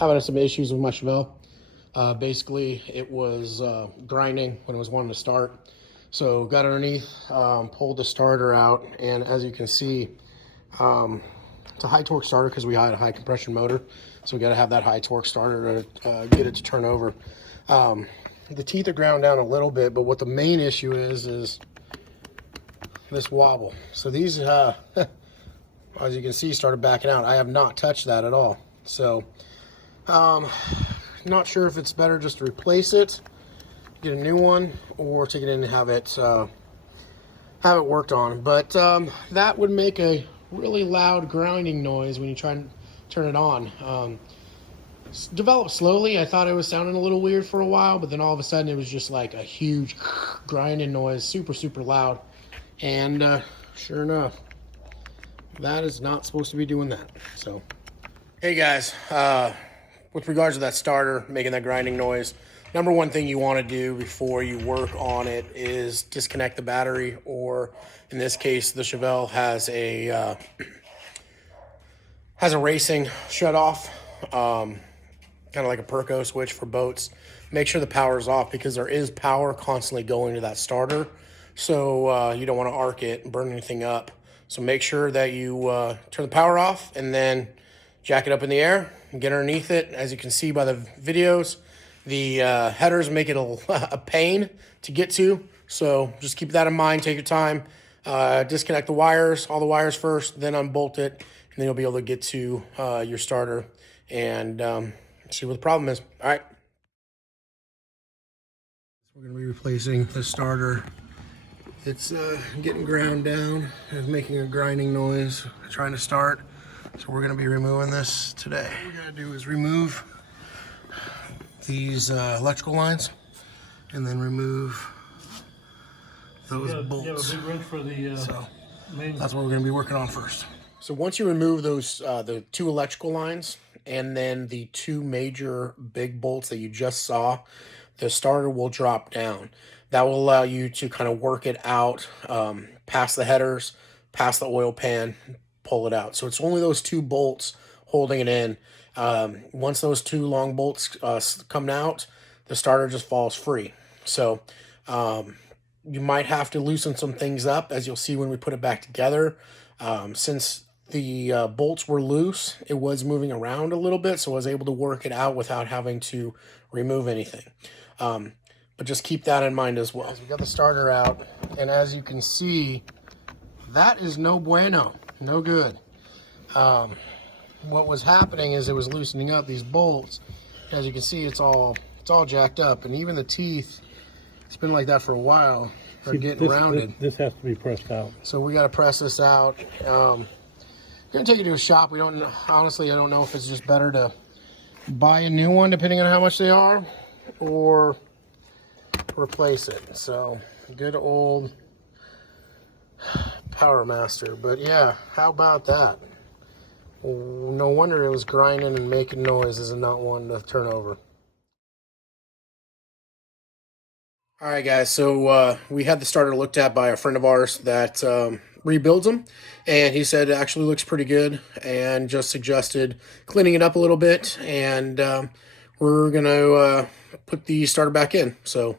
having some issues with my Chevelle. Basically, it was grinding when it was wanting to start. So got underneath, pulled the starter out, and as you can see, it's a high torque starter because we had a high compression motor. So we got to have that high torque starter to get it to turn over. The teeth are ground down a little bit, but what the main issue is this wobble. So these, as you can see, started backing out. I have not touched that at all. So, not sure if it's better just to replace it, get a new one, or take it in and have it worked on. But that would make a really loud grinding noise when you try and turn it on. Developed slowly. I thought it was sounding a little weird for a while, but then all of a sudden it was just like a huge grinding noise, super loud. And sure enough, that is not supposed to be doing that. So, hey guys, with regards to that starter making that grinding noise, number one thing you want to do before you work on it is disconnect the battery, or in this case, the Chevelle has a racing shut off, kind of like a Perco switch for boats. Make sure the power is off because there is power constantly going to that starter. So you don't want to arc it and burn anything up. So make sure that you turn the power off and then jack it up in the air and get underneath it. As you can see by the videos, the headers make it a pain to get to. So just keep that in mind. Take your time. Disconnect the wires, all the wires first, then unbolt it, and then you'll be able to get to your starter and see what the problem is. All right. We're going to be replacing the starter. It's getting ground down. It's making a grinding noise, trying to start. So we're going to be removing this today. What we got to do is remove these electrical lines and then remove those bolts. Yeah, a big wrench for the So main. that's what we're going to be working on first. So once you remove those, the two electrical lines and then the two major big bolts that you just saw, the starter will drop down. That will allow you to kind of work it out past the headers, past the oil pan, pull it out. So it's only those two bolts holding it in. Once those two long bolts come out, the starter just falls free. So you might have to loosen some things up, as you'll see when we put it back together. Since the bolts were loose, it was moving around a little bit, so I was able to work it out without having to remove anything. But just keep that in mind as well. We got the starter out, and as you can see, that is no bueno, no good. What was happening is it was loosening up these bolts. As you can see, it's all jacked up, and even the teeth, it's been like that for a while. They're getting rounded. This has to be pressed out. So we got to press this out. We're gonna take it to a shop. Honestly, I don't know if it's just better to buy a new one, depending on how much they are, or replace it. So good old Power Master. But yeah, how about that? No wonder it was grinding and making noises and not wanting to turn over. All right, guys, so we had the starter looked at by a friend of ours that rebuilds them, and he said it actually looks pretty good and just suggested cleaning it up a little bit, and we're going to put the starter back in. So,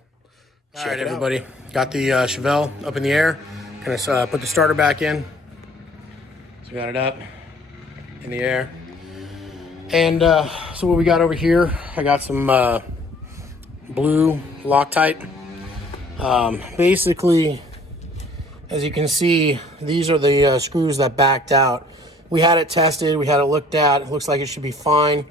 all right, everybody, got the Chevelle up in the air. Going to put the starter back in. So, got it up in the air. And so what we got over here, I got some blue Loctite. Basically, as you can see, these are the screws that backed out. We had it tested, we had it looked at. It looks like it should be fine.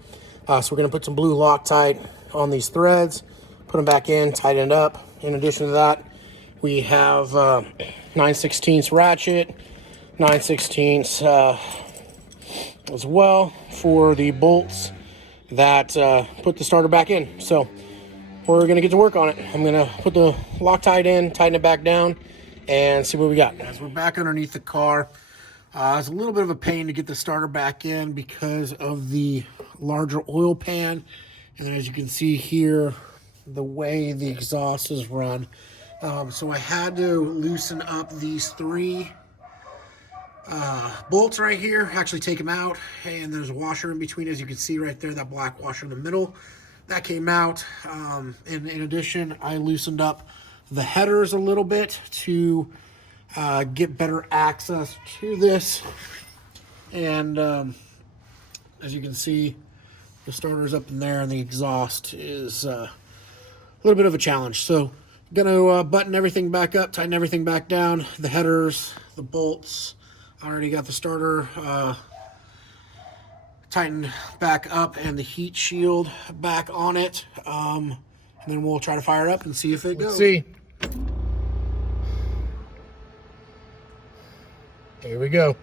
So we're going to put some blue Loctite on these threads, put them back in, tighten it up. In addition to that, we have 9/16 ratchet, 9/16 as well for the bolts that put the starter back in. So we're going to get to work on it. I'm going to put the Loctite in, tighten it back down, and see what we got. As we're back underneath the car, it's a little bit of a pain to get the starter back in because of the larger oil pan. And then as you can see here, the way the exhaust is run. So I had to loosen up these three bolts right here. Actually take them out, and there's a washer in between, as you can see right there, that black washer in the middle. That came out. In addition, I loosened up the headers a little bit to get better access to this. And as you can see, the starter's up in there, and the exhaust is a little bit of a challenge. So I'm gonna button everything back up, tighten everything back down, the headers, the bolts. I already got the starter tightened back up and the heat shield back on it. And then we'll try to fire it up and see if it goes. See. Here we go.